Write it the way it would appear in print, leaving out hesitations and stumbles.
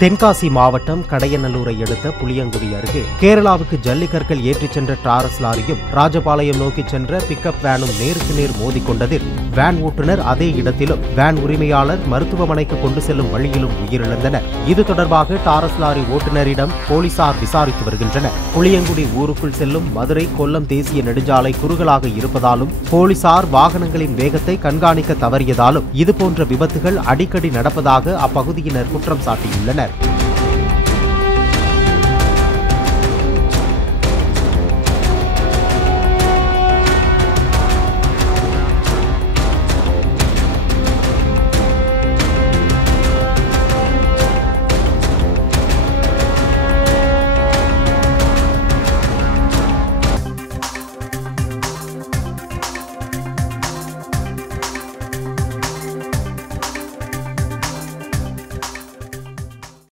தென்காசி மாவட்டம் கடையநல்லூரை அடுத்த புளியங்குடி அருகே கேரளாவுக்கு ஜல்லிக்கற்கள் ஏற்றிச் சென்ற டாரஸ் லாரியும் ராஜபாளையம் நோக்கி சென்ற பிக்கப் வேனும் நேருக்கு நேர் மோதிக்கொண்டதில் வேன் ஓட்டுநர் அதே இடத்திலும் வேன் உரிமையாளர் மருத்துவமனைக்கு கொண்டு செல்லும் வழியிலும் உயிரிழந்தனர். இது தொடர்பாக டாரஸ் லாரி ஓட்டுநரிடம் போலீசார் விசாரித்து வருகின்றனர். புளியங்குடி ஊருக்குள் செல்லும் மதுரை கொல்லம் தேசிய நெடுஞ்சாலை குறுகலாக இருப்பதாலும் போலீசார் வாகனங்களின் வேகத்தை கண்காணிக்க தவறியதாலும் இதுபோன்ற விபத்துகள் அடிக்கடி நடப்பதாக அப்பகுதியினர் குற்றம் சாட்டியுள்ளனர்.